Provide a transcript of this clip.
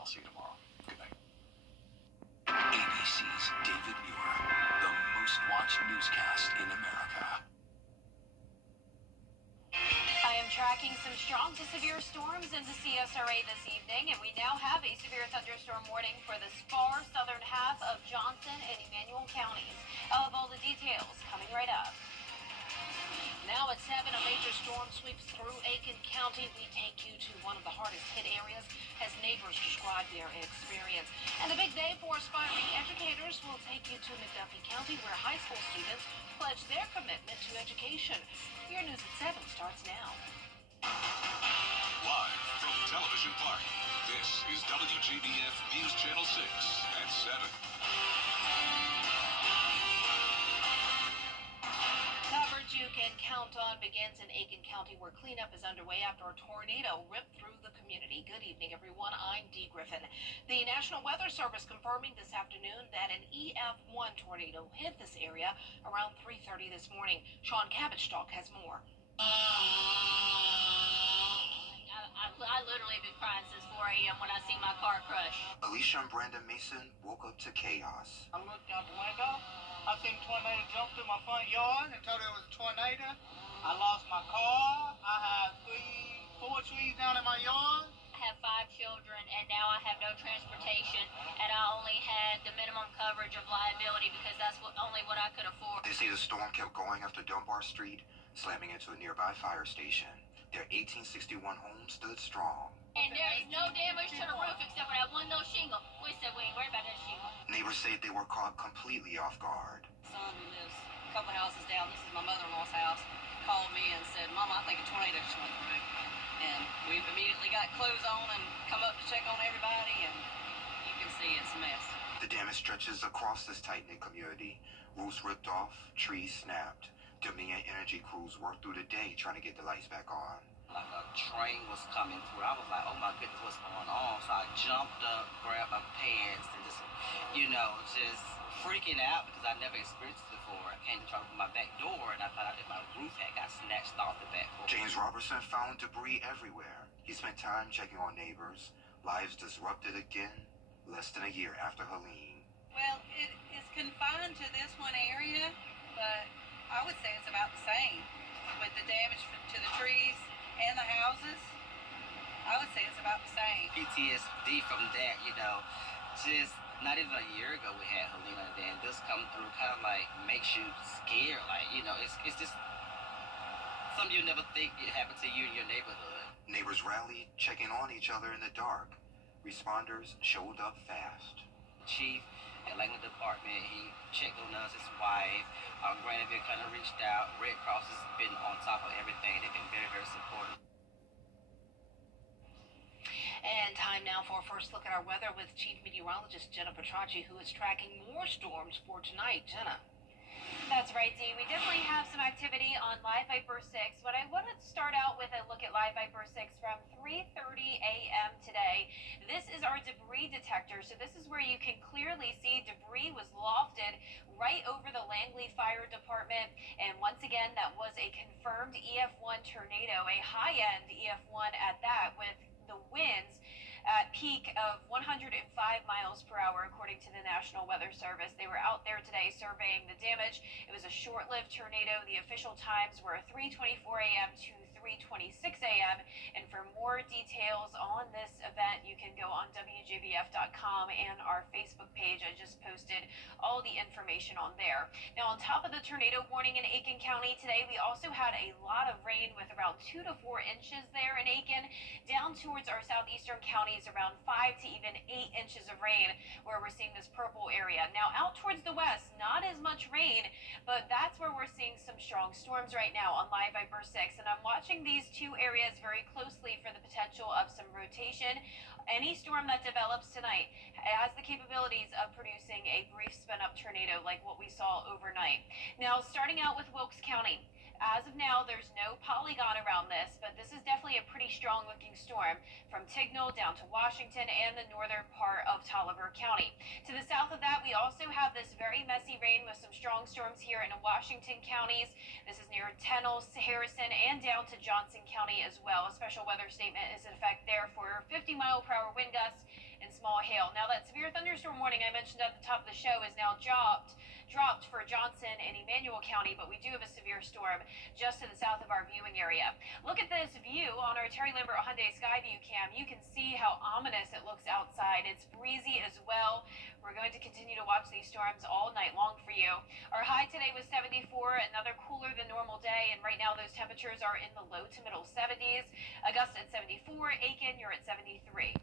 I'll see you tomorrow. Good night. ABC's David Muir, the most watched newscast in America. I am tracking some strong to severe storms into CSRA this evening, and we now have a severe thunderstorm warning for the far southern half of Johnson and Emmanuel counties. I'll have all the details coming right up. Now at 7, a major storm sweeps through Aiken County. We take you to one of the hardest hit areas as neighbors describe their experience. And a big day for aspiring educators. Will take you to McDuffie County, where high school students pledge their commitment to education. Your news at 7 starts now. Live from Television Park, this is WJBF News Channel 6 at 7. Coverage you can count on begins in Aiken County, where cleanup is underway after a tornado ripped through the community. Good evening, everyone. I'm Dee Griffin. The National Weather Service confirming this afternoon that an EF1 tornado hit this area around 3:30 this morning. Sean Cabotstock has more. I literally been crying since 4 a.m. when I see my car crush. Alicia and Brandon Mason woke up to chaos. I looked out the window. I seen a tornado jump through my front yard and told it was a tornado. I lost my car. I have 4 trees down in my yard. I have 5 children, and now I have no transportation, and I only had the minimum coverage of liability because that's only what I could afford. They say the storm kept going after Dunbar Street, slamming into a nearby fire station. Their 1861 home stood strong. And there is no damage to the roof except for that one little shingle. We said we ain't worried about that shingle. Neighbors say they were caught completely off guard. Son, who lives a couple houses down, this is my mother-in-law's house, called me and said, Mama, I think a tornado just went through. And we immediately got clothes on and come up to check on everybody, and you can see it's a mess. The damage stretches across this tight-knit community. Roofs ripped off, trees snapped. Dominion Energy crews worked through the day trying to get the lights back on. Like a train was coming through. I was like, oh my goodness, what's going on? So I jumped up, grabbed my pants, and just freaking out because I never experienced it before. I came to try to open my back door, and I found out that my roof had got snatched off the back door. James Robertson found debris everywhere. He spent time checking on neighbors. Lives disrupted again, less than a year after Helene. Well, it is confined to this one area, but I would say it's about the same. With the damage to the trees and the houses, I would say it's about the same. PTSD from that, just not even a year ago we had Helene, and then this come through kind of like makes you scared. Like, it's just something you never think it happened to you in your neighborhood. Neighbors rallied, checking on each other in the dark. Responders showed up fast. Chief at Langland Department, he checked on us, his wife. Granville kind of reached out. Red Cross has been on top of everything. They've been very, very supportive. And time now for a first look at our weather with Chief Meteorologist Jenna Petracci, who is tracking more storms for tonight. Jenna. That's right, Dee. We definitely have some activity on Live Viper 6, but I want to start out with a look at Live Viper 6 from 3:30 a.m. today. This is our debris detector, so this is where you can clearly see debris was lofted right over the Langley Fire Department, and once again, that was a confirmed EF1 tornado, a high-end EF1 at that, with the winds at peak of 105 miles per hour, according to the National Weather Service. They were out there today surveying the damage. It was a short-lived tornado. The official times were 3:24 a.m. to 3:26 a.m. And for more details on this event, you can go on WJBF.com and our Facebook page. I just posted all the information on there. Now, on top of the tornado warning in Aiken County today, we also had a lot of rain with around 2 to 4 inches there in Aiken. Down towards our southeastern counties, around 5 to even 8 inches of rain, where we're seeing this purple area. Now, out towards the west, not as much rain, but that's where we're seeing some strong storms right now on Live Viper 6. And I'm watching these two areas very closely for the potential of some rotation. Any storm that develops tonight has the capabilities of producing a brief spin-up tornado like what we saw overnight. Now, starting out with Wilkes County. As of now, there's no polygon around this, but this is definitely a pretty strong-looking storm from Tignall down to Washington and the northern part of Tolliver County. To the south of that, we also have this very messy rain with some strong storms here in Washington counties. This is near Tennell, Harrison, and down to Johnson County as well. A special weather statement is in effect there for 50-mile-per-hour wind gusts and small hail. Now, that severe thunderstorm warning I mentioned at the top of the show is now dropped for Johnson and Emmanuel County, but we do have a severe storm just to the south of our viewing area. Look at this view on our Terry Lambert Hyundai Skyview cam. You can see how ominous it looks outside. It's breezy as well. We're going to continue to watch these storms all night long for you. Our high today was 74, another cooler than normal day, and right now those temperatures are in the low to middle 70s. Augusta at 74, Aiken, you're at 73.